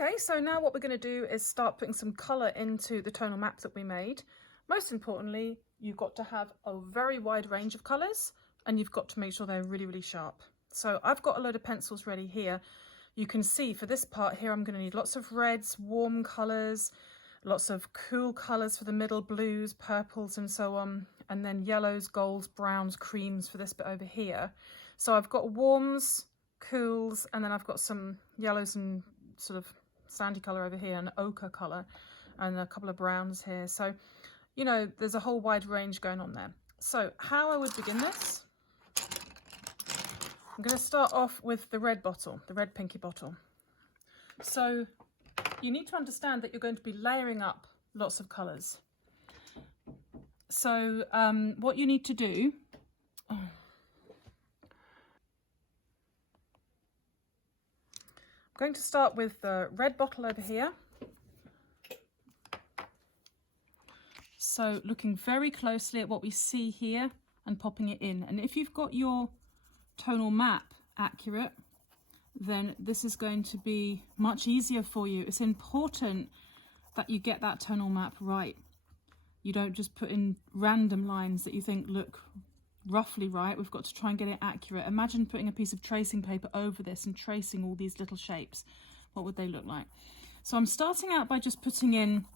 Okay, so now what we're going to do is start putting some colour into the tonal map that we made. Most importantly, you've got to have a very wide range of colours and you've got to make sure they're really, really sharp. So I've got a load of pencils ready here. You can see for this part here, I'm going to need lots of reds, warm colours, lots of cool colours for the middle, blues, purples and so on, and then yellows, golds, browns, creams for this bit over here. So I've got warms, cools, and then I've got some yellows and sort of sandy colour over here and ochre colour and a couple of browns here. So, you know, there's a whole wide range going on there. So how I would begin this, I'm going to start off with the red bottle, the red pinky bottle. So you need to understand that you're going to be layering up lots of colours. So what you need to do, I'm going to start with the red bottle over here. So looking very closely at what we see here and popping it in. And if you've got your tonal map accurate, then this is going to be much easier for you. It's important that you get that tonal map right. You don't just put in random lines that you think look roughly right. We've got to try and get it accurate. Imagine putting a piece of tracing paper over this and tracing all these little shapes. What would they look like? So I'm starting out by just putting in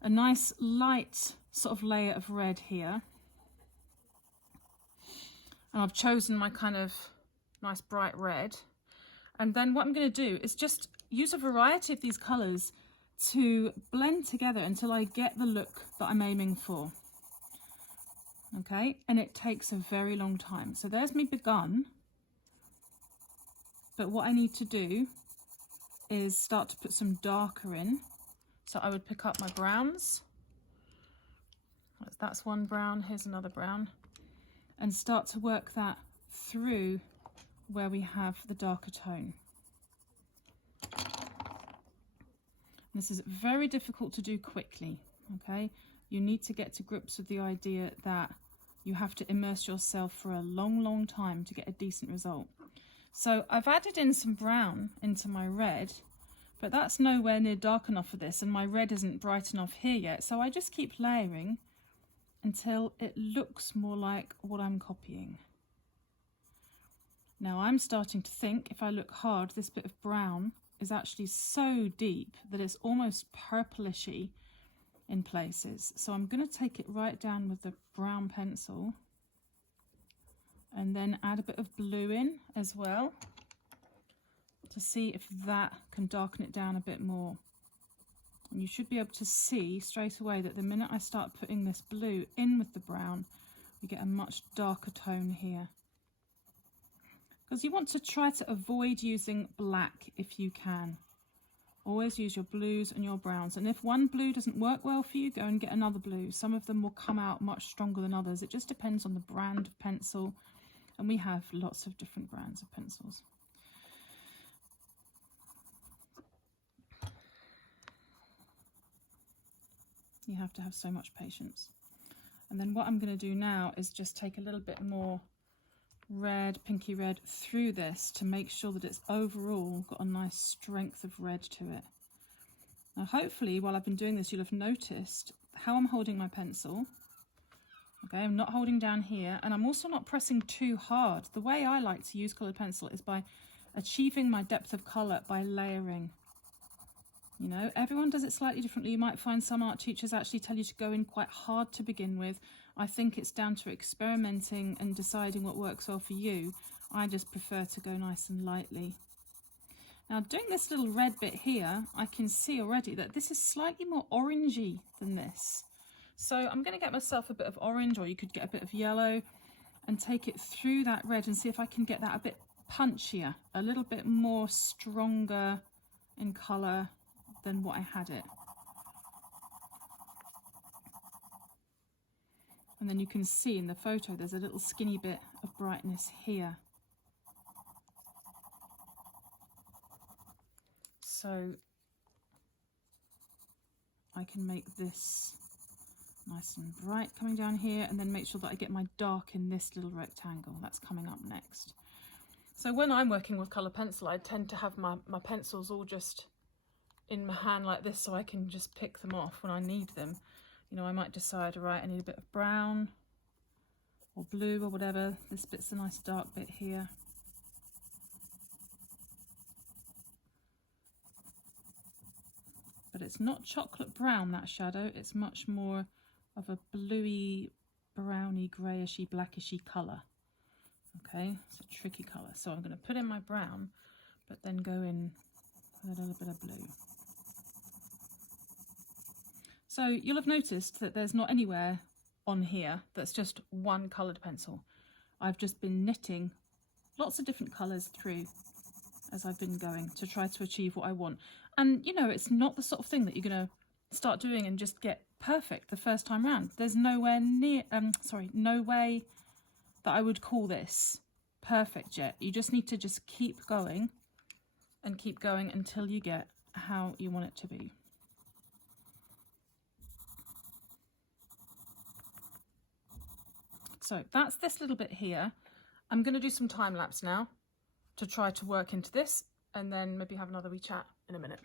a nice light sort of layer of red here. And I've chosen my kind of nice bright red. And then what I'm going to do is just use a variety of these colours to blend together until I get the look that I'm aiming for. Okay, and it takes a very long time. So there's me begun. But what I need to do is start to put some darker in. So I would pick up my browns. That's one brown, here's another brown. And start to work that through where we have the darker tone. This is very difficult to do quickly, okay? You need to get to grips with the idea that you have to immerse yourself for a long, long time to get a decent result. So I've added in some brown into my red, but that's nowhere near dark enough for this, and my red isn't bright enough here yet. So I just keep layering until it looks more like what I'm copying. Now I'm starting to think, if I look hard, this bit of brown is actually so deep that it's almost purplishy in places. So I'm going to take it right down with the brown pencil and then add a bit of blue in as well to see if that can darken it down a bit more. And you should be able to see straight away that the minute I start putting this blue in with the brown, we get a much darker tone here. Because you want to try to avoid using black if you can. Always use your blues and your browns. And if one blue doesn't work well for you, go and get another blue. Some of them will come out much stronger than others. It just depends on the brand of pencil. And we have lots of different brands of pencils. You have to have so much patience. And then what I'm going to do now is just take a little bit more red, pinky red through this to make sure that it's overall got a nice strength of red to it. Now hopefully while I've been doing this you'll have noticed how I'm holding my pencil. Okay, I'm not holding down here, and I'm also not pressing too hard. The way I like to use coloured pencil is by achieving my depth of colour by layering. You know, everyone does it slightly differently. You might find some art teachers actually tell you to go in quite hard to begin with. I think it's down to experimenting and deciding what works well for you. I just prefer to go nice and lightly. Now doing this little red bit here, I can see already that this is slightly more orangey than this. So I'm going to get myself a bit of orange, or you could get a bit of yellow and take it through that red and see if I can get that a bit punchier, a little bit more stronger in colour than what I had it. And then you can see in the photo there's a little skinny bit of brightness here. So I can make this nice and bright coming down here, and then make sure that I get my dark in this little rectangle. That's coming up next. So when I'm working with colour pencil, I tend to have my pencils all just in my hand like this so I can just pick them off when I need them. You know, I might decide, right, I need a bit of brown or blue or whatever. This bit's a nice dark bit here. But it's not chocolate brown, that shadow. It's much more of a bluey, browny, greyishy, blackishy colour. Okay, it's a tricky colour. So I'm going to put in my brown, but then go in with a little bit of blue. So you'll have noticed that there's not anywhere on here that's just one coloured pencil. I've just been knitting lots of different colours through as I've been going to try to achieve what I want. And you know, it's not the sort of thing that you're going to start doing and just get perfect the first time round. There's no way that I would call this perfect yet. You just need to just keep going and keep going until you get how you want it to be. So that's this little bit here. I'm going to do some time lapse now to try to work into this, and then maybe have another wee chat in a minute.